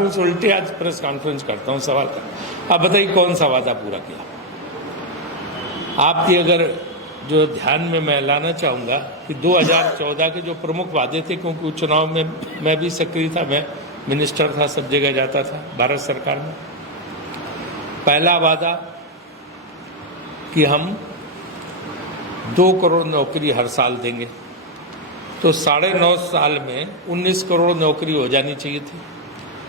उल्टे आज press conference करता हूं सवाल कर। आप बताइए कौन सा वादा पूरा किया आपकी? अगर जो ध्यान में मैं लाना चाहूंगा कि 2014 के जो प्रमुख वादे थे, क्योंकि चुनाव में मैं भी सक्रिय था, मैं मिनिस्टर था, सब जगह जाता था भारत सरकार में। पहला वादा कि हम 2 करोड़ नौकरी हर साल देंगे, तो 9.5 साल में 19 करोड़ नौकरी हो जानी चाहिए थी।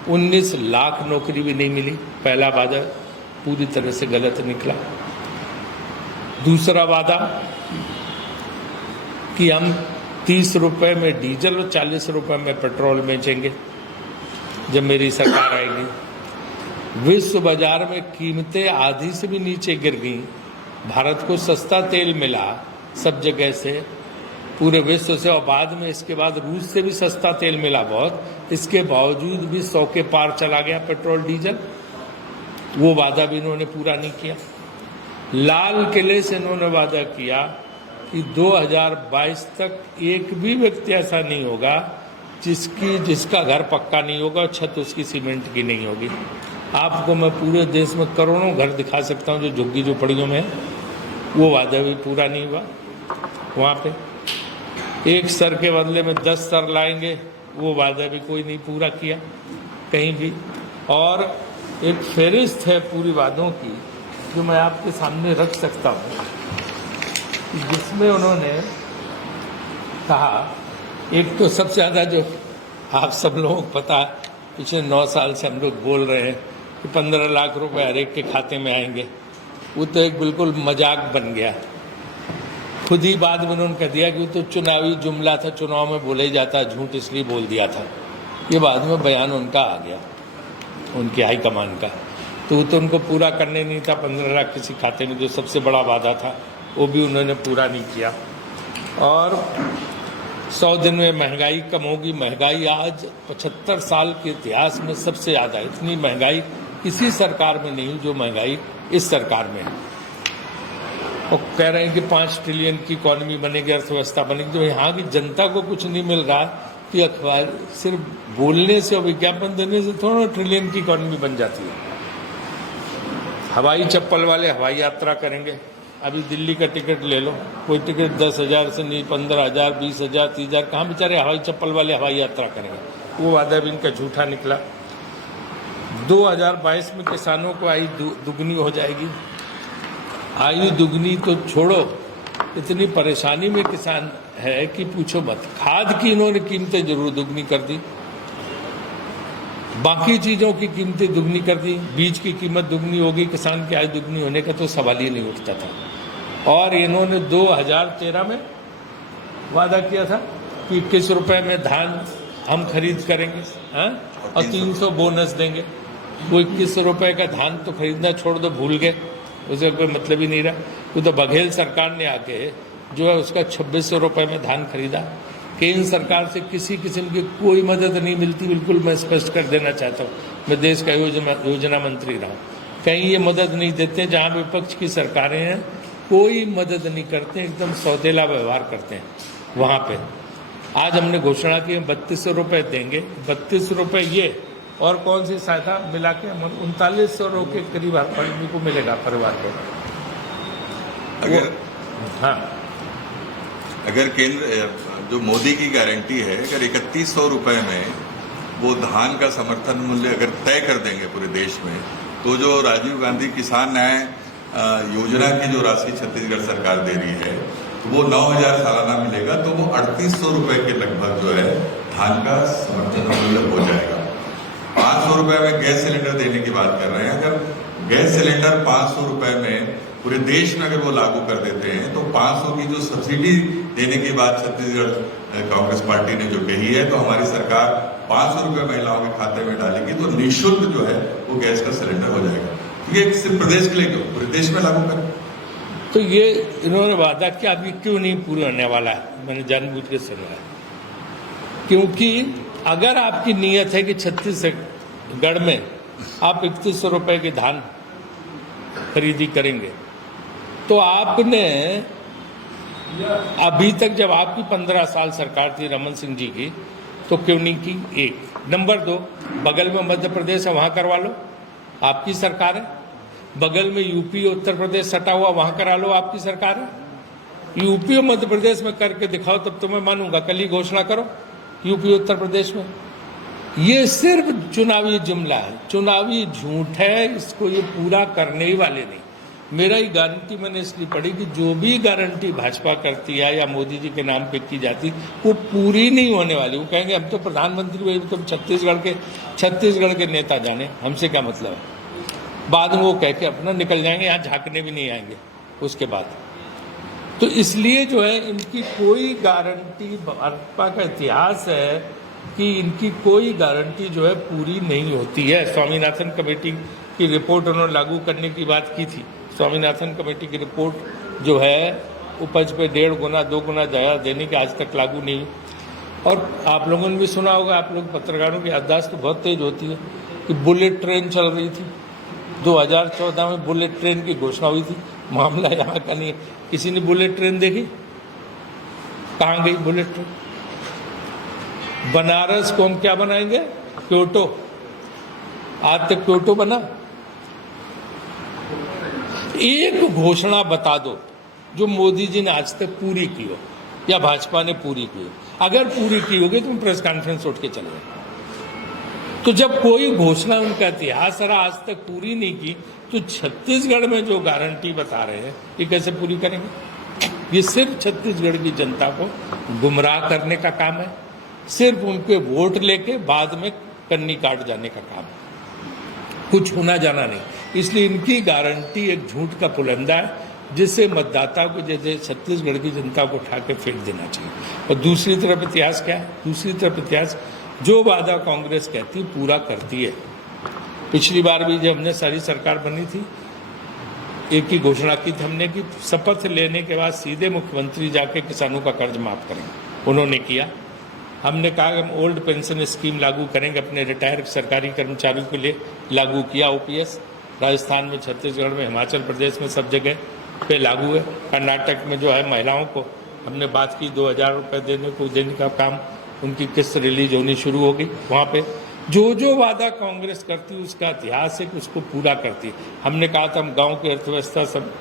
19 लाख नौकरी भी नहीं मिली। पहला वादा पूरी तरह से गलत निकला। दूसरा वादा कि हम 30 रुपए में डीजल और 40 रुपए में पेट्रोल बेचेंगे जब मेरी सरकार आएगी। विश्व बाजार में कीमतें आधी से भी नीचे गिर गई। भारत को सस्ता तेल मिला सब जगह से, पूरे विश्व से, और बाद में इसके बाद रूस से भी सस्ता तेल मिला बहुत। इसके बावजूद भी 100 के पार चला गया पेट्रोल डीजल। वो वादा भी इन्होंने पूरा नहीं किया। लाल किले से इन्होंने वादा किया कि 2022 तक एक भी व्यक्ति ऐसा नहीं होगा जिसका घर पक्का नहीं होगा, छत उसकी सीमेंट की नहीं होगी। आपको मैं पूरे देश में करोड़ों घर दिखा सकता हूं जो झुग्गी झोपड़ियों में है। वो वादा भी पूरा नहीं हुआ। वहां पे एक सर के बदले में 10 सर लाएंगे, वो वादा भी कोई नहीं पूरा किया कहीं भी। और एक फहरिस्त है पूरी वादों की जो मैं आपके सामने रख सकता हूं, जिसमें उन्होंने कहा, एक तो सबसे ज्यादा जो आप सब लोगों को पता, पिछले 9 साल से हम लोग बोल रहे हैं कि 15 लाख रुपए हर एक के खाते में आएंगे। वो तो एक बिल्कुल मजाक बन गया। खुद ही बाद में उन्होंने कह दिया कि वो तो चुनावी जुमला था, चुनाव में बोला ही जाता, झूठ इसलिए बोल दिया था। ये बाद में बयान उनका आ गया, उनकी हाईकमान का। तो वो तो उनको पूरा करने नहीं था 15 लाख किसी खाते में, जो सबसे बड़ा वादा था वो भी उन्होंने पूरा नहीं किया। और 100 दिन में महंगाई कम होगी। महंगाई आज 75 साल के इतिहास में सबसे ज्यादा, इतनी महंगाई किसी सरकार में नहीं जो महंगाई इस सरकार में है। और कह रहे हैं कि 5 ट्रिलियन की इकॉनमी बनेगी, अर्थव्यवस्था बनेगी। जो यहाँ की जनता को कुछ नहीं मिल रहा कि अखबार सिर्फ बोलने से और विज्ञापन देने से थोड़ा ट्रिलियन की इकॉनमी बन जाती है। हवाई चप्पल वाले हवाई यात्रा करेंगे। अभी दिल्ली का टिकट ले लो, कोई टिकट 10,000 से नहीं, 15,000, 20,000, 30,000, कहाँ बेचारे हवाई चप्पल वाले हवाई यात्रा करेंगे। वो वादा भी इनका झूठा निकला। 2022 में किसानों को आयु दुगनी हो जाएगी। आयु दुगनी तो छोड़ो, इतनी परेशानी में किसान है कि पूछो मत। खाद की इन्होंने कीमतें जरूर दुगनी कर दी, बाकी चीजों की कीमतें दुगनी कर दी। बीज की कीमत दुगनी होगी, किसान की आय दुगनी होने का तो सवाल ही नहीं उठता था। और इन्होंने 2013 में वादा किया था कि 21 रुपए में धान हम खरीद करेंगे, और 300 बोनस देंगे। वो 21 रुपए का धान तो खरीदना छोड़ दो, भूल गए, उसे कोई मतलब ही नहीं रहा। वो तो बघेल सरकार ने आके जो है उसका 2600 रुपए में धान खरीदा। केंद्र सरकार से किसी किस्म की कोई मदद नहीं मिलती। बिल्कुल मैं स्पष्ट कर देना चाहता हूँ, मैं देश का योजना मंत्री रहा हूँ। कहीं ये मदद नहीं देते। जहाँ विपक्ष की सरकारें हैं कोई मदद नहीं करते, एकदम सौतेला व्यवहार करते हैं वहाँ पे। आज हमने घोषणा की 3200 रुपये देंगे। 32 रुपये ये और कौन सी सहायता मिला के 3900 के करीब हर आदमी को मिलेगा, परिवार को। अगर केंद्र जो मोदी की गारंटी है, अगर 3100 रुपए में वो धान का समर्थन मूल्य अगर तय कर देंगे पूरे देश में, तो जो राजीव गांधी किसान न्याय योजना की जो राशि छत्तीसगढ़ सरकार दे रही है, तो वो 9,000 सालाना मिलेगा। तो वो 3800 रुपए के लगभग जो है धान का समर्थन मूल्य हो जाएगा। 500 रुपए में गैस सिलेंडर देने की बात कर रहे हैं। अगर गैस सिलेंडर 500 रुपए में पूरे देश में अगर वो लागू कर देते हैं, तो 500 की जो सब्सिडी देने की बात छत्तीसगढ़ कांग्रेस पार्टी ने जो कही है, तो हमारी सरकार 500 रुपए महिलाओं के खाते में डालेगी, तो निःशुल्क जो है वो गैस का सिलेंडर हो जाएगा। ये सिर्फ प्रदेश के लिए क्यों, पूरे देश में लागू करें। तो ये इन्होंने वादा किया, अभी क्यों नहीं पूरा होने वाला है? मैंने जानबूझ के सुना, क्योंकि अगर आपकी नीयत है कि छत्तीसगढ़ में आप 3100 रुपए के धान खरीदी करेंगे, तो आपने अभी तक, जब आपकी 15 साल सरकार थी रमन सिंह जी की, तो क्यों नहीं की? एक। नंबर 2, बगल में मध्य प्रदेश है, वहां करवा लो, आपकी सरकार है। बगल में यूपी उत्तर प्रदेश सटा हुआ, वहां करा लो, आपकी सरकार है। यूपी और मध्य प्रदेश में करके दिखाओ, तब तो मैं मानूंगा। कल ही घोषणा करो यूपी उत्तर प्रदेश में। ये सिर्फ चुनावी जुमला है, चुनावी झूठ है, इसको ये पूरा करने ही वाले नहीं। मेरा ही गारंटी मैंने इसलिए पढ़ी कि जो भी गारंटी भाजपा करती है या मोदी जी के नाम पे की जाती, वो पूरी नहीं होने वाली। वो कहेंगे हम तो प्रधानमंत्री हुए, तो छत्तीसगढ़ के नेता जाने, हमसे क्या मतलब है। बाद में वो कह के अपना निकल जाएंगे, यहाँ झांकने भी नहीं आएंगे उसके बाद। तो इसलिए जो है इनकी कोई गारंटी, भाजपा का इतिहास है कि इनकी कोई गारंटी जो है पूरी नहीं होती है। स्वामीनाथन कमेटी की रिपोर्ट उन्होंने लागू करने की बात की थी। स्वामीनाथन कमेटी की रिपोर्ट जो है उपज पे 1.5 गुना 2 गुना ज़्यादा देने की आज तक लागू नहीं। और आप लोगों ने भी सुना होगा, आप लोग पत्रकारों की याददाश्त तो बहुत तेज होती है, कि बुलेट ट्रेन चल रही थी 2014 में, बुलेट ट्रेन की घोषणा हुई थी। मामला यहाँ का नहीं है। किसी ने बुलेट ट्रेन देखी? कहाँ गई बुलेट ट्रेन? बनारस को हम क्या बनाएंगे? क्योटो। आज तक क्योटो बना? एक घोषणा बता दो जो मोदी जी ने आज तक पूरी की हो या भाजपा ने पूरी की हो। अगर पूरी की होगी तो प्रेस कॉन्फ्रेंस उठ के चले जाए। तो जब कोई घोषणा उनका इतिहास रहा आज तक पूरी नहीं की, तो छत्तीसगढ़ में जो गारंटी बता रहे हैं ये कैसे पूरी करेंगे? ये सिर्फ छत्तीसगढ़ की जनता को गुमराह करने का काम है, सिर्फ उनके वोट लेके बाद में कन्नी काट जाने का काम है, कुछ होना जाना नहीं। इसलिए इनकी गारंटी एक झूठ का पुलंदा है, जिससे मतदाताओं को जैसे छत्तीसगढ़ की जनता को उठा के फेंक देना चाहिए। और दूसरी तरफ इतिहास क्या है? दूसरी तरफ इतिहास, जो वादा कांग्रेस कहती पूरा करती है। पिछली बार भी जब हमने सारी सरकार बनी थी, एक ही घोषणा की थी हमने कि शपथ लेने के बाद सीधे मुख्यमंत्री जाके किसानों का कर्ज माफ करेंगे। उन्होंने किया। हमने कहा कि हम ओल्ड पेंशन स्कीम लागू करेंगे, अपने रिटायर्ड सरकारी कर्मचारियों के लिए लागू किया। ओपीएस राजस्थान में, छत्तीसगढ़ में, हिमाचल प्रदेश में सब जगह पे लागू है। कर्नाटक में जो है महिलाओं को हमने बात की 2000 रुपये देने का काम, उनकी किस्त रिलीज होनी शुरू हो गई। वहाँ पे जो वादा कांग्रेस करती है उसका इतिहास है कि उसको पूरा करती है। हमने कहा था हम गांव की अर्थव्यवस्था सब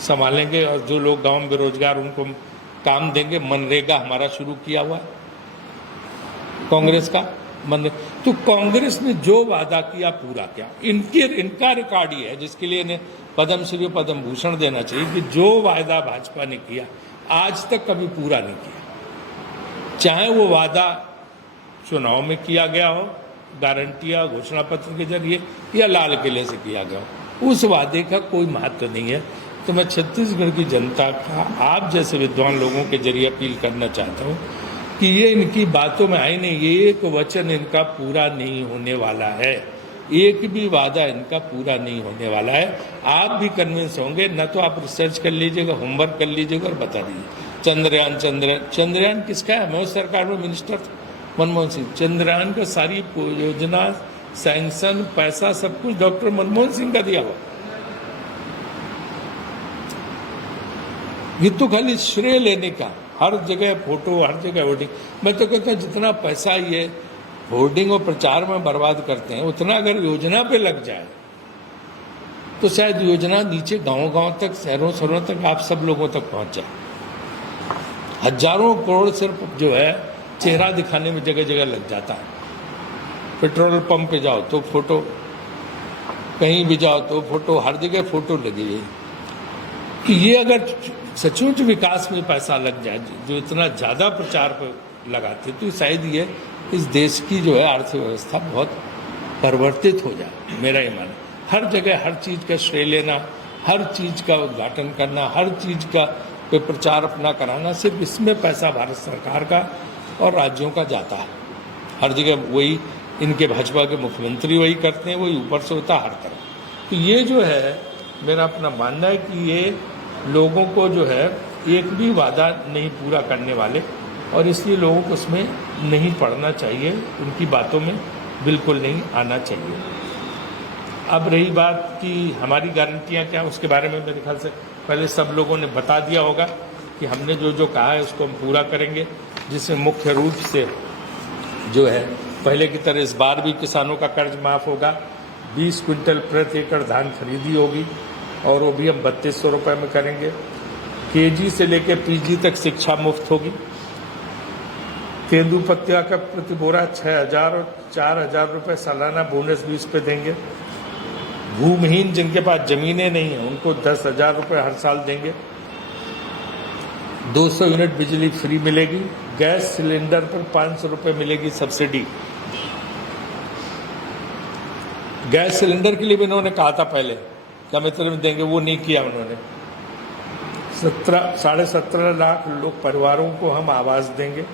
संभालेंगे और जो लोग गांव में बेरोजगार उनको काम देंगे। मनरेगा हमारा शुरू किया हुआ कांग्रेस का तो कांग्रेस ने जो वादा किया पूरा किया। इनका रिकॉर्ड ही है जिसके लिए इन्हें पद्म श्री पद्म भूषण देना चाहिए कि जो वादा भाजपा ने किया आज तक कभी पूरा नहीं किया। चाहे वो वादा चुनाव में किया गया हो, गारंटियां घोषणा पत्र के जरिए, या लाल किले से किया गया हो, उस वादे का कोई महत्व नहीं है। तो मैं छत्तीसगढ़ की जनता का आप जैसे विद्वान लोगों के जरिए अपील करना चाहता हूँ कि ये इनकी बातों में आई नहीं, ये एक वचन इनका पूरा नहीं होने वाला है, एक भी वादा इनका पूरा नहीं होने वाला है। आप भी कन्विंस होंगे, न तो आप रिसर्च कर लीजिएगा, होमवर्क कर लीजिएगा और बता दीजिए। चंद्रयान किसका है? मैं उस सरकार में मिनिस्टर था, मनमोहन सिंह। चंद्रयान का सारी योजना, सैंक्शन, पैसा सब कुछ डॉक्टर मनमोहन सिंह का दिया हुआ। ये तो खाली श्रेय लेने का, हर जगह फोटो, हर जगह होर्डिंग। मैं तो कहता हूँ जितना पैसा ये होर्डिंग और प्रचार में बर्बाद करते हैं, उतना अगर योजना पे लग जाए तो शायद योजना नीचे गांव-गांव तक, शहरों तक, आप सब लोगों तक पहुंच जाए। हजारों करोड़ सिर्फ जो है चेहरा दिखाने में जगह जगह लग जाता है। पेट्रोल पंप पे जाओ तो फोटो, कहीं भी जाओ तो फोटो, हर जगह फोटो लगी है। कि ये अगर सचमुच विकास में पैसा लग जाए, जो इतना ज़्यादा प्रचार पर लगाते, तो शायद ये इस देश की जो है अर्थव्यवस्था बहुत परिवर्तित हो जाए। मेरा ये मानना, हर जगह हर चीज़ का श्रेय लेना, हर चीज़ का उद्घाटन करना, हर चीज़ का पे प्रचार अपना कराना, सिर्फ इसमें पैसा भारत सरकार का और राज्यों का जाता है। हर जगह वही इनके भाजपा के मुख्यमंत्री वही करते हैं, वही ऊपर से होता है हर तरफ। तो ये जो है मेरा अपना मानना है कि ये लोगों को जो है एक भी वादा नहीं पूरा करने वाले, और इसलिए लोगों को उसमें नहीं पड़ना चाहिए, उनकी बातों में बिल्कुल नहीं आना चाहिए। अब रही बात कि हमारी गारंटियां क्या, उसके बारे में मेरे ख्याल से पहले सब लोगों ने बता दिया होगा कि हमने जो जो कहा है उसको हम पूरा करेंगे, जिसमें मुख्य रूप से जो है पहले की तरह इस बार भी किसानों का कर्ज माफ होगा। 20 क्विंटल प्रति एकड़ धान खरीदी होगी और वो भी हम 3200 रुपये में करेंगे। केजी से लेकर पीजी तक शिक्षा मुफ्त होगी। तेंदुपत्तिया का प्रति बोरा 6000 और 4000 रुपये सालाना बोनस भी इस पे देंगे। भूमिहीन जिनके पास जमीनें नहीं हैं उनको 10,000 रुपये हर साल देंगे। 200 यूनिट बिजली फ्री मिलेगी। गैस सिलेंडर पर 500 रुपये मिलेगी सब्सिडी। गैस सिलेंडर के लिए भी इन्होंने कहा था पहले कम इतने में देंगे, वो नहीं किया उन्होंने। 17.5 लाख लोग परिवारों को हम आवास देंगे।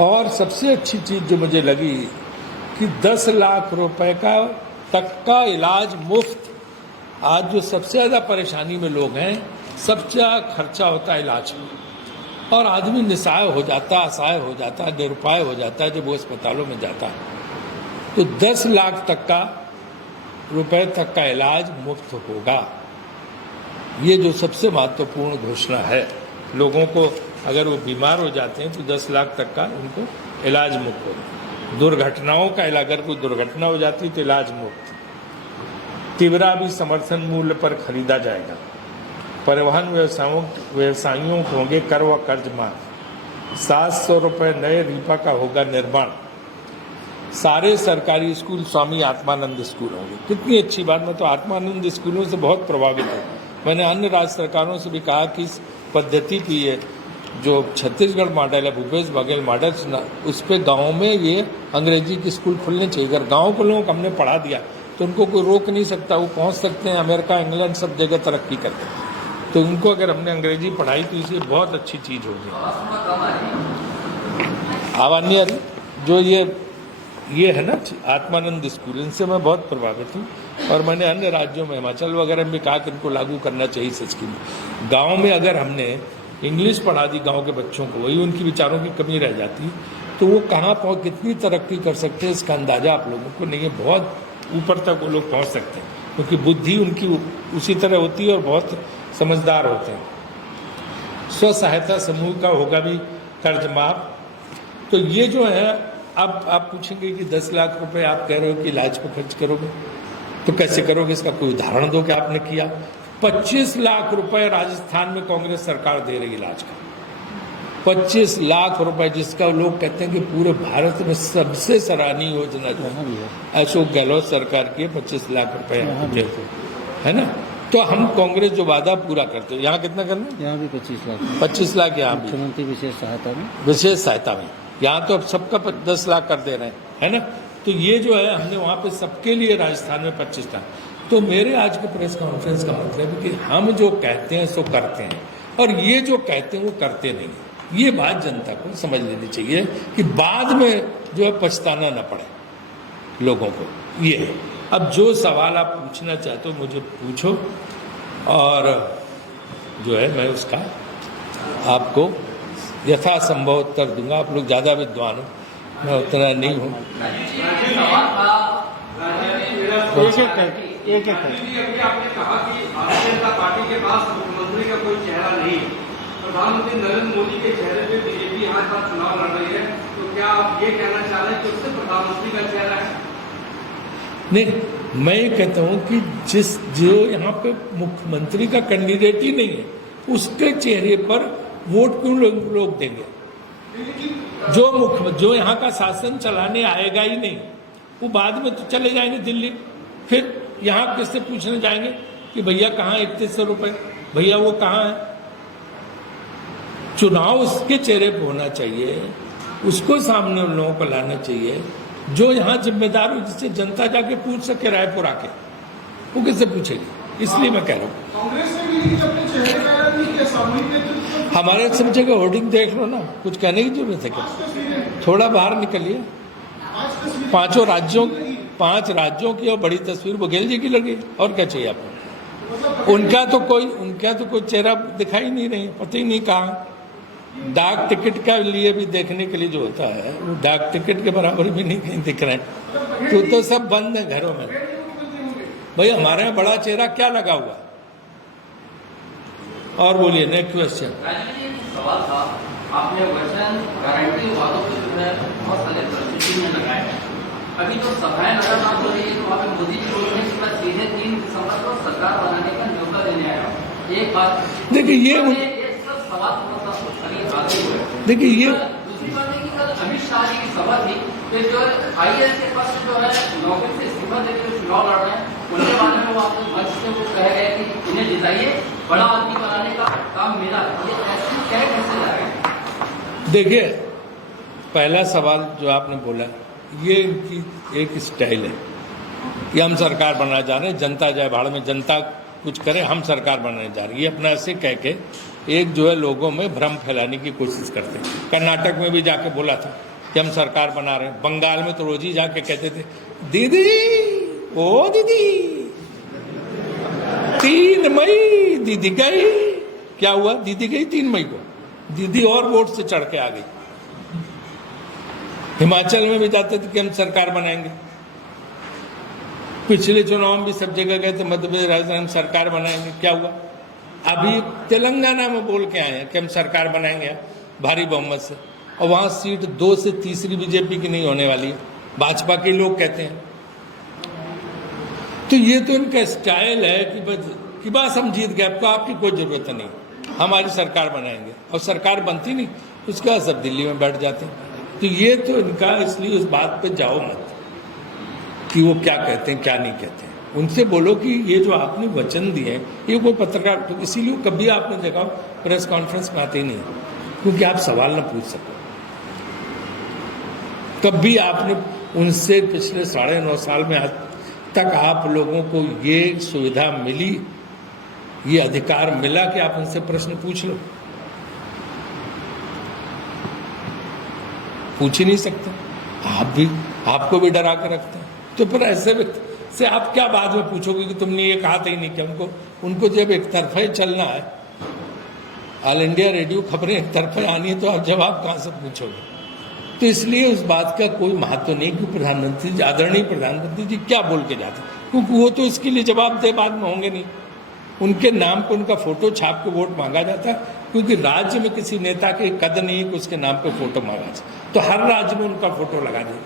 और सबसे अच्छी चीज जो मुझे लगी कि 10 लाख रुपए का तक का इलाज मुफ्त। आज जो सबसे ज्यादा परेशानी में लोग हैं, सबसे ज्यादा खर्चा होता है इलाज में, और आदमी निस्सहाय हो जाता है, असहाय हो जाता है, निरुपाय हो जाता है जब वो अस्पतालों में जाता है। तो 10 लाख रुपए तक का इलाज मुफ्त होगा। ये जो सबसे महत्वपूर्ण घोषणा है। लोगों को अगर वो बीमार हो जाते हैं तो 10 लाख तक का उनको इलाज मुफ्त होगा। दुर्घटनाओं का इलाज, अगर कोई दुर्घटना हो जाती तो इलाज मुफ्त। तिवरा भी समर्थन मूल्य पर खरीदा जाएगा। परिवहन व्यवसायियों को होंगे कर व कर्ज माफ। 700 रुपये नए रीपा का होगा निर्माण। सारे सरकारी स्कूल स्वामी आत्मानंद स्कूल होंगे। कितनी अच्छी बात। मैं तो आत्मानंद स्कूलों से बहुत प्रभावित हूँ। मैंने अन्य राज्य सरकारों से भी कहा कि इस पद्धति की ये जो छत्तीसगढ़ मॉडल है, भूपेश बघेल मॉडल, उस पे गाँव में ये अंग्रेजी के स्कूल खुलने चाहिए। अगर गाँव के लोगों को हमने पढ़ा दिया तो उनको कोई रोक नहीं सकता। वो पहुँच सकते हैं, अमेरिका इंग्लैंड सब जगह तरक्की करते हैं। तो उनको अगर हमने अंग्रेजी पढ़ाई तो इसे बहुत अच्छी चीज़ होगी। आवाज नहीं आ रही? जो ये है ना आत्मानंद स्कूल, इनसे मैं बहुत प्रभावित हूँ। और मैंने अन्य राज्यों में, हिमाचल वगैरह में कहा कि इनको लागू करना चाहिए इस स्कीम। गाँव में अगर हमने इंग्लिश पढ़ा दी गांव के बच्चों को, वही उनकी विचारों की कमी रह जाती, तो वो कहाँ पहुँच, कितनी तरक्की कर सकते हैं इसका अंदाजा आप लोगों को नहीं है। बहुत ऊपर तक वो लोग पहुँच सकते हैं क्योंकि बुद्धि उनकी उसी तरह होती है और बहुत समझदार होते हैं। स्व सहायता समूह का होगा भी कर्ज माफ। तो ये जो है, अब आप पूछेंगे कि 10 लाख रुपए आप कह रहे हो कि इलाज पर खर्च करोगे, तो कैसे करोगे? इसका कोई उदाहरण दो कि आपने किया। 25 लाख रुपए राजस्थान में कांग्रेस सरकार दे रही इलाज का। 25 लाख रुपए, जिसका लोग कहते हैं कि पूरे भारत में सबसे सराहनीय योजना जो है अशोक गहलोत सरकार की 25 लाख रुपए है ना। तो हम कांग्रेस जो वादा पूरा करते हैं, यहाँ कितना करना है? यहाँ भी 25 लाख। 25 लाख यहाँ भी मुख्यमंत्री विशेष सहायता में। यहाँ तो अब सबका 10 लाख कर दे रहे हैं, है ना। तो ये जो है हमने वहाँ पे सबके लिए राजस्थान में 25 लाख। तो मेरे आज के प्रेस कॉन्फ्रेंस का मतलब है कि हम जो कहते हैं सो करते हैं, और ये जो कहते हैं वो करते नहीं। ये बात जनता को समझ लेनी चाहिए कि बाद में जो है पछताना न पड़े लोगों को। ये अब जो सवाल आप पूछना चाहते हो मुझे पूछो, और जो है मैं उसका आपको यथासंभव उत्तर दूंगा। आप लोग ज़्यादा विद्वान हो, मैं उतना नहीं हूँ। एक आपने कहा कि भारतीय जनता पार्टी के पास मुख्यमंत्री का कोई चेहरा नहीं है। प्रधानमंत्री नरेंद्र मोदी के चेहरे पे बीजेपी यहाँ पर चुनाव लड़ रही है, तो क्या आप ये कहना चाह रहे हैं कि उससे प्रधानमंत्री का चेहरा है? नहीं, मैं ये कहता हूँ कि जो यहाँ पे मुख्यमंत्री का कैंडिडेट ही नहीं है, उसके चेहरे पर वोट क्यों लोग देंगे? जो यहाँ का शासन चलाने आएगा ही नहीं, वो बाद में तो चले जाएंगे दिल्ली। फिर यहाँ किससे पूछने जाएंगे कि भैया कहाँ 3100 रुपए, भैया वो कहाँ है? चुनाव उसके चेहरे पर होना चाहिए, उसको सामने उन लोगों को लाना चाहिए जो यहाँ जिम्मेदार हो, जिससे जनता जाके पूछ सके रायपुर आके। वो किससे पूछेगी? इसलिए मैं कह रहा हूँ हमारे सब जगह होर्डिंग देख लो ना, कुछ कहने की जरूरत है क्या? थोड़ा बाहर निकलिए। 5 राज्यों की और बड़ी तस्वीर बघेल जी की लगी, और क्या चाहिए आपको? उनका तो कोई चेहरा दिखाई नहीं रही, पता ही नहीं कहाँ। डाक टिकट के लिए भी देखने के लिए जो होता है, वो डाक टिकट के बराबर भी नहीं कहीं दिख रहे हैं। तो सब बंद है घरों में। भाई हमारे यहाँ बड़ा चेहरा क्या लगा हुआ? और बोलिए नेक्स्ट क्वेश्चन। सवाल था आपने वचन गारंटी वादों पे जो है बहुत सारे प्रदर्शन में लगाए हैं। अभी जो सभाएं लगातार हो रही है तो वहाँ पे मोदी जी बोल रहे हैं कि मैं सीधे 3 दिसंबर को सरकार बनाने का न्योता देने आया हूँ। एक बात देखिए ये सब सवाल थोड़ा सा आगे हुए। देखिए ये दूसरी बात है कि कल अमित शाह जी की सभा थी तो जो है IAS के पास जो है नौकरी से इस्तीफा देकर जो चुनाव लड़ रहे हैं उनके बारे में वो आपके मंच से वो कह गए कि इन्हें जिताइए, बड़ा आदमी बनाने का काम मेरा है। ये ऐसे कैसे जाएगा? देखिए, पहला सवाल जो आपने बोला ये इनकी एक स्टाइल है कि हम सरकार बनाना चाह रहे हैं, जनता जाए भाड़ में, जनता कुछ करे, हम सरकार बनाने जा रहे हैं। ये अपना ऐसे कह के एक जो है लोगों में भ्रम फैलाने की कोशिश करते हैं। कर्नाटक में भी जाके बोला था कि हम सरकार बना रहे हैं। बंगाल में तो रोज ही जाके कहते थे दीदी, ओ दीदी, 3 मई दीदी गई। क्या हुआ? दीदी गई 3 मई को। दीदी और वोट से चढ़ के आ गई। हिमाचल में भी जाते थे कि हम सरकार बनाएंगे। पिछले चुनाव में भी सब जगह गए थे, मध्य प्रदेश, राजस्थान, हम सरकार बनाएंगे। क्या हुआ? अभी तेलंगाना में बोल के आए हैं कि हम सरकार बनाएंगे भारी बहुमत से, और वहां सीट 2 से तीसरी बीजेपी की नहीं होने वाली है, भाजपा के लोग कहते हैं। तो ये तो इनका स्टाइल है कि बस हम जीत गए, आपको आपकी कोई जरूरत नहीं, हमारी सरकार बनाएंगे। और सरकार बनती नहीं, उसके बाद सब दिल्ली में बैठ जाते हैं। तो ये तो इनका, इसलिए उस बात पे जाओ मत कि वो क्या कहते हैं क्या नहीं कहते हैं। उनसे बोलो कि ये जो आपने वचन दिए ये कोई पत्रकार, तो इसीलिए कभी आपने देखा प्रेस कॉन्फ्रेंस में आते ही नहीं, क्योंकि आप सवाल न पूछ सको। कभी आपने उनसे पिछले 9.5 साल में आज तक आप लोगों को ये सुविधा मिली, ये अधिकार मिला कि आप उनसे प्रश्न पूछ लो? पूछ ही नहीं सकते। आपको भी डरा के रखते हैं। तो फिर ऐसे से आप क्या बाद में पूछोगे कि तुमने ये कहा था ही नहीं? क्या उनको जब एक तरफा ही चलना है, ऑल इंडिया रेडियो खबरें एक तरफा आनी है, तो आप जवाब कहां से पूछोगे? तो इसलिए उस बात का कोई महत्व नहीं कि प्रधानमंत्री जी, आदरणीय प्रधानमंत्री जी क्या बोल के जाते, क्योंकि वो तो इसके लिए जवाबदेह बाद में होंगे नहीं। उनके नाम पर उनका फोटो छाप के वोट मांगा जाता है, क्योंकि राज्य में किसी नेता के कद नहीं कि उसके नाम पे फोटो मांगा जाए, तो हर राज्य में उनका फोटो लगा दिया।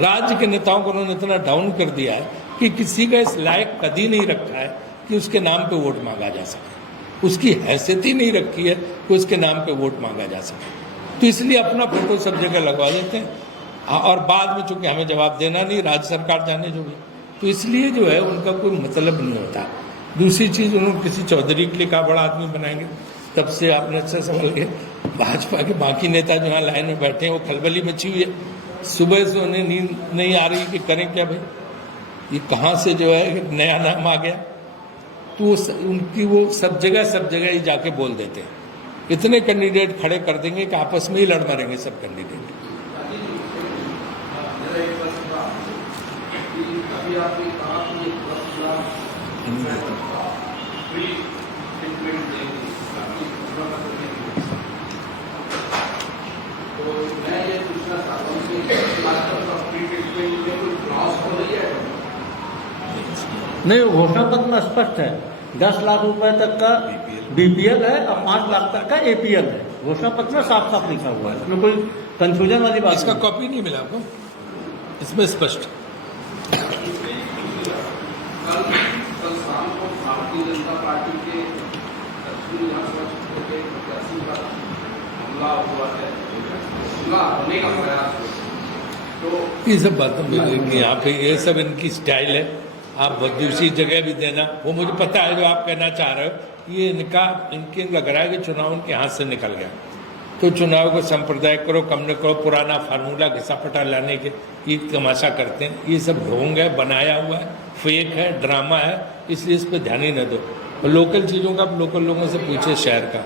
राज्य के नेताओं को उन्होंने इतना डाउन कर दिया है कि किसी का इस लायक कद ही नहीं रखा है कि उसके नाम पे वोट मांगा जा सके, उसकी हैसियत ही नहीं रखी है कि उसके नाम पे वोट मांगा जा सके। तो इसलिए अपना फोटो सब जगह लगवा देते हैं, और बाद में चूंकि हमें जवाब देना नहीं, राज्य सरकार जाने जो भी, तो इसलिए जो है उनका कोई मतलब नहीं होता। दूसरी चीज, उन्होंने किसी चौधरी के लिए कहा बड़ा आदमी बनाएंगे, तब से आपने अच्छा सवाल किया। भाजपा के बाकी नेता जो यहाँ लाइन में बैठे हैं वो खलबली मची हुई है, सुबह से उन्हें नींद नहीं आ रही कि करें क्या भाई, ये कहाँ से जो है एक नया नाम आ गया। तो उनकी वो सब जगह ही जाके बोल देते हैं। इतने कैंडिडेट खड़े कर देंगे कि आपस में ही लड़ मरेंगे सब कैंडिडेट। नहीं, घोषणा पत्र में स्पष्ट है 10 लाख रुपए तक का BPL है और 5 लाख तक का APL है। घोषणा पत्र में साफ साफ लिखा हुआ है, इसमें कोई कंफ्यूजन वाली बात इसका कॉपी नहीं मिला आपको? इसमें स्पष्ट। कल शाम को भारतीय जनता पार्टी के दक्षिण विधानसभा क्षेत्र के प्रत्याशी पर हमला हुआ है, हमला होने का प्रयास। तो ये सब बातें यहाँ पे ये सब इनकी स्टाइल है। आप दूसरी जगह भी देना, वो मुझे पता है जो आप कहना चाह रहे हो। ये इनके लग रहा है कि चुनाव उनके हाथ से निकल गया, तो चुनाव को सांप्रदायिक करो, कम न करो, पुराना फार्मूला घिसा-पटा लाने के ये तमाशा करते हैं। ये सब ढोंग है, बनाया हुआ है, फेक है, ड्रामा है, इसलिए इस पर ध्यान ही न दो। और लोकल चीज़ों का लोकल लोगों से पूछे शहर का।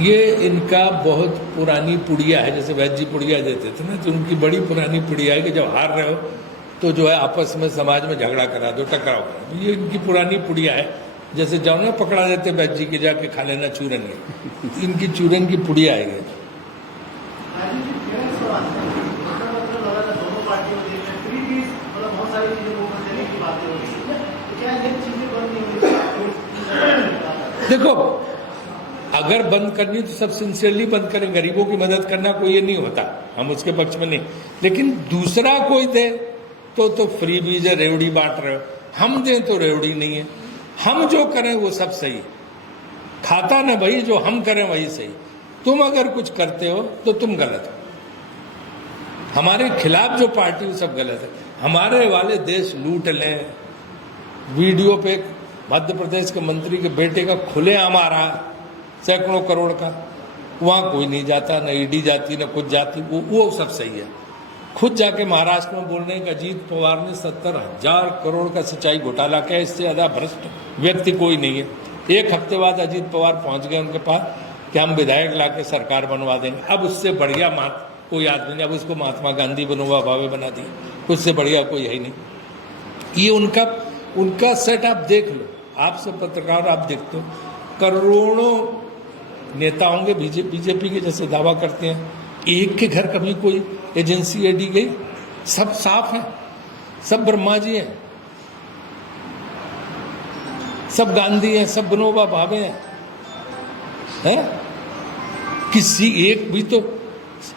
ये इनका बहुत पुरानी पुड़िया है, जैसे वैद्य जी पुड़िया देते थे ना, तो उनकी बड़ी पुरानी पुड़िया है कि जब हार रहे हो तो जो है आपस में समाज में झगड़ा करा दो, टकराव करा दो। ये इनकी पुरानी पुड़िया है। जैसे जाओ ना पकड़ा देते वैद्य जी के, जाके खा लेना चूरन है, इनकी चूरन की पुड़िया है ये। बहुत सारी चीजें देने की बातें हो रही है, क्या ये चीजें बंद नहीं होनी चाहिए? देखो, अगर बंद करनी तो सब सिंसियरली बंद करें। गरीबों की मदद करना कोई ये नहीं होता, हम उसके पक्ष में नहीं। लेकिन दूसरा कोई दे तो फ्री बीज है, रेवड़ी बांट रहे हो। हम दें तो रेवड़ी नहीं है। हम जो करें वो सब सही है। खाता ना भाई, जो हम करें वही सही। तुम अगर कुछ करते हो तो तुम गलत हो। हमारे खिलाफ जो पार्टी वो सब गलत है। हमारे वाले देश लूट लें, वीडियो पे मध्य प्रदेश के मंत्री के बेटे का खुलेआम आ रहा है, सैकड़ों करोड़ का, वहां कोई नहीं जाता, न ईडी जाती न कुछ जाती, वो सब सही है। खुद जाके महाराष्ट्र में बोल रहे हैं कि अजीत पवार ने 70,000 करोड़ का सिंचाई घोटाला किया, इससे ज्यादा भ्रष्ट व्यक्ति कोई नहीं है। एक हफ्ते बाद अजीत पवार पहुंच गए उनके पास कि हम विधायक लाके सरकार बनवा देंगे। अब उससे बढ़िया कोई आदमी नहीं, अब उसको महात्मा गांधी बनोवा भावे बना दिया, उससे बढ़िया कोई है ही नहीं। ये उनका सेट आप देख लो, आप सब पत्रकार आप देखते हो, करोड़ों नेता होंगे बीजेपी के जैसे दावा करते हैं, एक के घर कभी कोई एजेंसी ईडी गई? सब साफ हैं, सब ब्रह्मा जी हैं, सब गांधी हैं, सब विनोबा भावे हैं, किसी एक भी तो,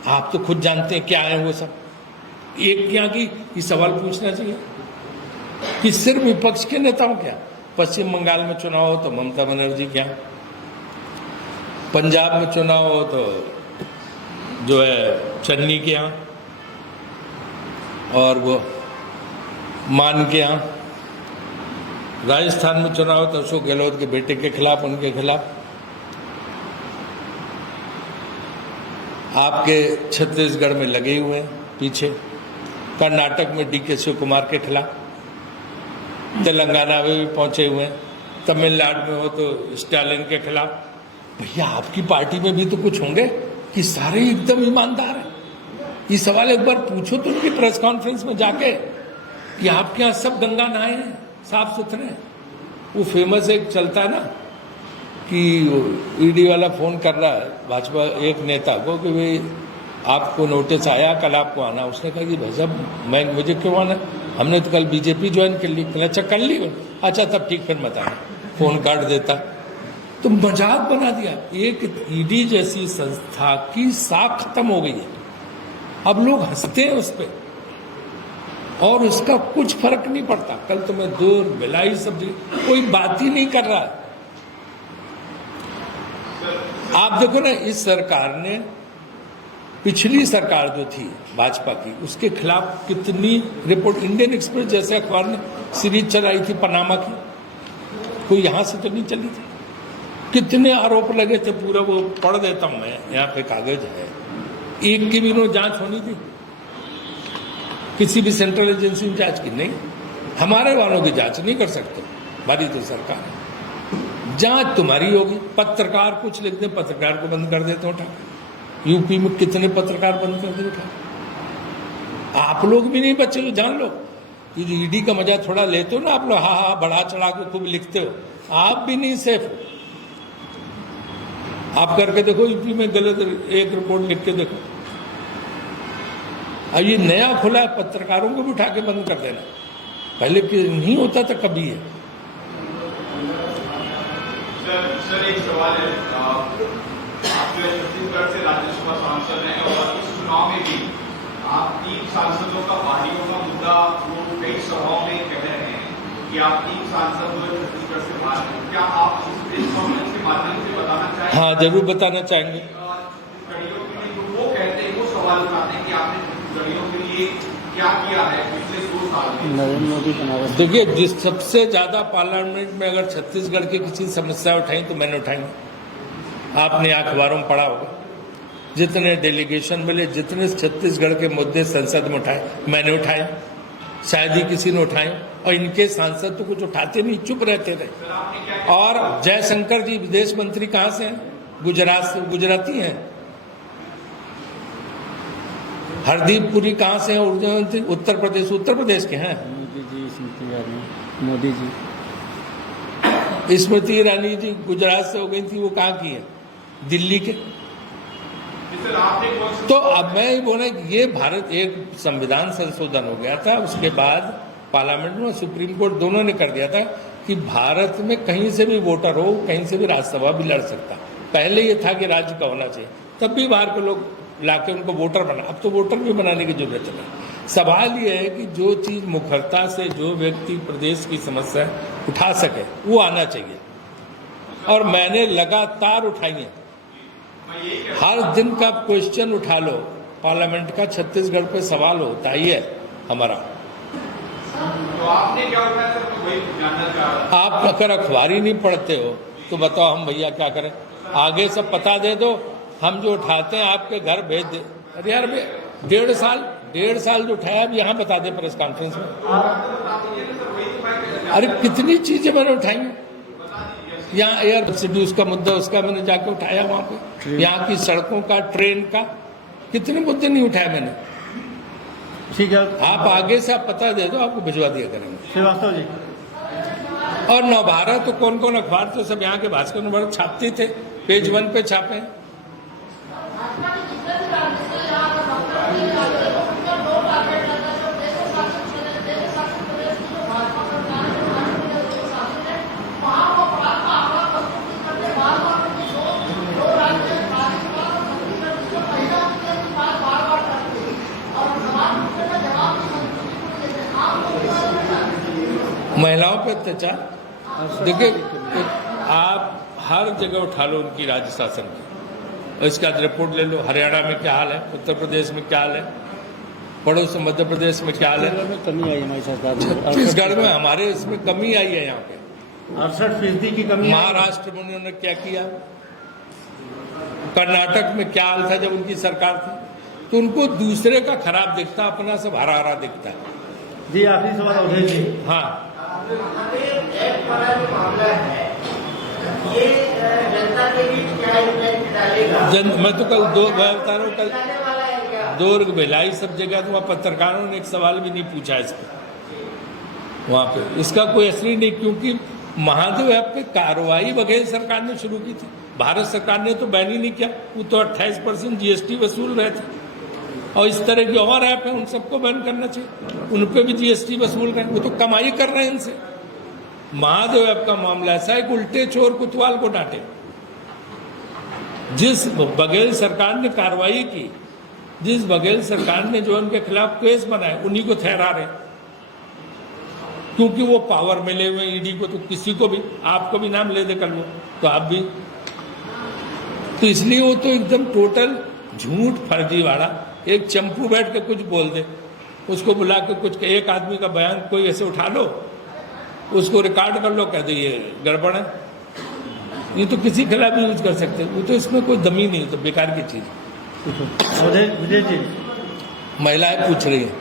आप तो खुद जानते हैं क्या है वो सब। एक क्या की ये सवाल पूछना चाहिए कि सिर्फ विपक्ष के नेताओं क्या? पश्चिम बंगाल में चुनाव हो तो ममता बनर्जी क्या, पंजाब में चुनाव हो तो जो है चन्नी के यहाँ, और वो मान के यहाँ, राजस्थान में चुनाव हो तो अशोक गहलोत के बेटे के खिलाफ, उनके खिलाफ, आपके छत्तीसगढ़ में लगे हुए हैं पीछे, कर्नाटक में डीके शिव कुमार के खिलाफ, तेलंगाना में भी पहुंचे हुए हैं, तमिलनाडु में हो तो स्टालिन के खिलाफ। भैया आपकी पार्टी में भी तो कुछ होंगे कि सारे एकदम ईमानदार हैं? ये सवाल एक बार पूछो तो उनकी प्रेस कॉन्फ्रेंस में जाके कि आपके यहाँ सब गंगा नहाए हैं, साफ सुथरे हैं। वो फेमस एक चलता है ना कि ईडी वाला फोन कर रहा है भाजपा एक नेता को कि भाई आपको नोटिस आया, कल आपको आना। उसने कहा कि भाई साहब मुझे क्यों आना, हमने तो कल बीजेपी ज्वाइन कर ली। अच्छा कर ली, अच्छा तब ठीक, फिर मत आना, फोन काट देता। तो मजाक बना दिया। एक ईडी जैसी संस्था की साख खत्म हो गई है, अब लोग हंसते हैं उस पर और उसका कुछ फर्क नहीं पड़ता। कल तुम्हें दूर बिलाई सब्जी, कोई बात ही नहीं कर रहा है। आप देखो ना, इस सरकार ने, पिछली सरकार जो थी भाजपा की, उसके खिलाफ कितनी रिपोर्ट, इंडियन एक्सप्रेस जैसे अखबार ने सीरीज चलाई थी पनामा की, कोई यहां से तो नहीं चली थी। कितने आरोप लगे थे, पूरा वो पढ़ देता हूं मैं, यहाँ पे कागज है। एक की भी जांच होनी थी किसी भी सेंट्रल एजेंसी ने जांच की? नहीं, हमारे वालों की जांच नहीं कर सकते, हमारी तो सरकार है। जांच तुम्हारी होगी। पत्रकार कुछ लिखते, पत्रकार को बंद कर देते उठा। यूपी में कितने पत्रकार बंद कर दिए उठा। आप लोग भी नहीं बचे, जान लो। ये जो ईडी का मजा थोड़ा लेते हो ना आप लोग, हाँ बढ़ा चढ़ा के खूब लिखते हो, आप भी नहीं सेफ हो। आप करके देखो, यूपी में गलत एक रिपोर्ट लिख के देखो। अब ये नया खुला है, पत्रकारों को भी उठा के बंद कर देना, पहले नहीं होता था कभी है। सर एक सवाल है, आप जो छत्तीसगढ़ से राज्यसभा सांसद हैं और इस चुनाव में भी आप 3 सांसदों का वादियों का मुद्दा वो कई सभाओं में कह रहे हैं कि आप 3 सांसद जो छत्तीसगढ़ से बाहर हैं। क्या आप इस प्रेस कॉन्फ्रेंस के माध्यम से बताना चाहेंगे? हाँ जरूर बताना चाहेंगे। छत्तीसगढ़ियों के लिए जो वो कहते हैं, वो सवाल उठाते हैं कि आपने छत्तीसगढ़ियों के लिए क्या किया है पिछले 2 साल में? नरेंद्र मोदी बनारस। देखिए, जिस सबसे ज्यादा पार्लियामेंट में अगर छत्तीसगढ़ की किसी समस्या उठाई तो मैंने उठाई। आपने अखबारों में पढ़ा होगा, जितने डेलीगेशन मिले, जितने छत्तीसगढ़ के मुद्दे संसद में उठाए मैंने उठाए, शायद ही किसी ने उठाए। और इनके सांसद तो कुछ उठाते नहीं, चुप रहते रहे। और जयशंकर जी विदेश मंत्री कहाँ से हैं? गुजरात से, गुजराती हैं। हरदीप पुरी कहाँ से हैं? उत्तर प्रदेश के हैं। मोदी जी स्मृति ईरानी जी गुजरात से हो गई थी, वो कहाँ की है? दिल्ली के। तो अब मैं ये बोला कि ये भारत एक संविधान संशोधन हो गया था, उसके बाद पार्लियामेंट में सुप्रीम कोर्ट दोनों ने कर दिया था कि भारत में कहीं से भी वोटर हो, कहीं से भी राज्यसभा भी लड़ सकता। पहले ये था कि राज्य का होना चाहिए, तब भी बाहर के लोग लाके उनको वोटर बना। अब तो वोटर भी बनाने की जरूरत नहीं। सवाल ये है कि जो चीज मुखरता से जो व्यक्ति प्रदेश की समस्या उठा सके वो आना चाहिए, और मैंने लगातार उठाई है। हर दिन का क्वेश्चन उठा लो, पार्लियामेंट का छत्तीसगढ़ पे सवाल होता ही है हमारा। तो आपने क्या उठाया सर, तो वही जानना चाह रहा था। आप अगर अखबार ही नहीं पढ़ते हो तो बताओ हम भैया क्या करें? आगे सब पता दे दो, हम जो उठाते हैं आपके घर भेज दे। अरे यार 1.5 साल जो उठाया अब यहाँ बता दे प्रेस कॉन्फ्रेंस में। अरे कितनी चीजें मैंने उठाई हैं। यहाँ एयर सब्सिडी उसका मुद्दा, उसका मैंने जाके उठाया वहां पे। यहाँ की सड़कों का, ट्रेन का, कितने मुद्दे नहीं उठाए मैंने। ठीक है, आप आगे से आप पता दे दो, आपको भिजवा दिया करेंगे। श्रीवास्तव जी। और नवभारत तो कौन कौन अखबार तो सब यहाँ के भास्कर नवभारत छापते थे, पेज 1 पे छापे। महिलाओं पर अत्याचार देखिए, आप हर जगह उठा लो उनकी राज्य शासन की, इसका रिपोर्ट ले लो। हरियाणा में क्या हाल है, उत्तर प्रदेश में क्या हाल है, पड़ोस मध्य प्रदेश में क्या हाल है। कमी आई हमारी सरकार में, छत्तीसगढ़ में हमारे इसमें कमी आई है। यहाँ पे 68% की कमी। महाराष्ट्र में उन्होंने क्या किया, कर्नाटक में क्या हाल था जब उनकी सरकार थी। तो उनको दूसरे का खराब दिखता, अपना सब हरा हरा दिखता है। जी आखिरी सवाल अवधेश जी। हाँ, एक वाला जो मामला है ये जनता के बीच क्या इम्पैक्ट डालेगा? मैं तो कल मैं बता रहा हूँ, कल डालने वाला है क्या? दुर्ग भिलाई सब जगह तो वहाँ पत्रकारों ने एक सवाल भी नहीं पूछा इस पर, वहाँ पे इसका कोई असर ही नहीं, क्योंकि महादेव ऐप पे कार्रवाई बघेल सरकार ने शुरू की थी। भारत सरकार ने तो बैन ही नहीं किया, वो तो 28% GST वसूल रहे थे। और इस तरह की और ऐप है, उन सबको बैन करना चाहिए, उन पे भी GST वसूल रहे हैं, वो तो कमाई कर रहे हैं इनसे। महादेव ऐप का मामला ऐसा है कि उल्टे चोर कुतवाल को डांटे। जिस बघेल सरकार ने कार्रवाई की, जिस बघेल सरकार ने जो उनके खिलाफ केस बनाए, उन्हीं को ठहरा रहे, क्योंकि वो पावर में ले हुए ईडी को, तो किसी को भी, आपको भी नाम ले दे कर लो तो आप भी, तो इसलिए वो तो एकदम टोटल झूठ फर्जीवाड़ा। एक चंपू बैठ के कुछ बोल दे, उसको बुला के कुछ, एक आदमी का बयान कोई ऐसे उठा लो, उसको रिकॉर्ड कर लो, कह दो ये गड़बड़ है, ये तो किसी खिलाफ भी यूज कर सकते, वो तो इसमें कोई दमी नहीं, तो बेकार की चीज। विजय जी, महिलाएं पूछ रही हैं।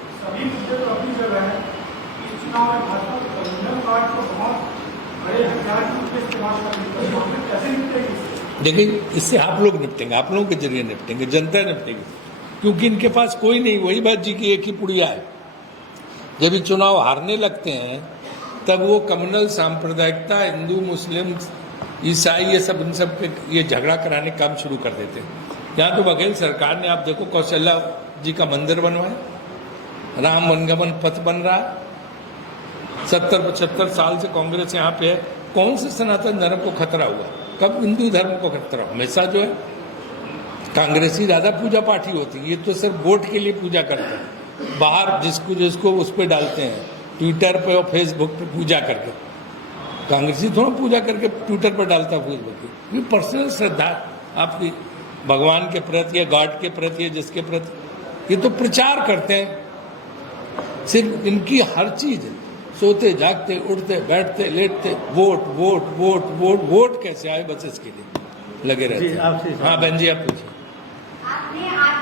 देखिए, इससे आप लोग निपटेंगे, आप लोगों के जरिए निपटेंगे, जनता निपटेगी, क्योंकि इनके पास कोई नहीं। वही बात जी की एक ही पुड़िया है, जब ये चुनाव हारने लगते हैं तब वो कम्युनल सांप्रदायिकता, हिंदू मुस्लिम ईसाई, ये सब इन सब के ये झगड़ा कराने काम शुरू कर देते हैं। यहाँ तो बघेल सरकार ने, आप देखो, कौशल्या जी का मंदिर बनवाया, राम वनगमन पथ बन रहा है, 70-75 साल से कांग्रेस यहाँ पे है। कौन से सनातन धर्म को खतरा हुआ? कब हिंदू धर्म को खतरा? हमेशा जो है कांग्रेसी ज्यादा पूजा पाठी होती है, ये तो सिर्फ वोट के लिए पूजा करते हैं। बाहर जिसको उस पर डालते हैं, ट्विटर पे और फेसबुक पे पूजा करके। कांग्रेसी थोड़ा पूजा करके ट्विटर पर डालता है, फेसबुक पे। ये पर्सनल श्रद्धा आपकी भगवान के प्रति या गॉड के प्रति या जिसके प्रति, ये तो प्रचार करते हैं। सिर्फ इनकी हर चीज, सोते जागते उठते बैठते लेटते, vote vote vote vote vote कैसे आए, बस इसके लिए लगे रहते हैं। हाँ बहन जी, आप पूछिए। आपने आज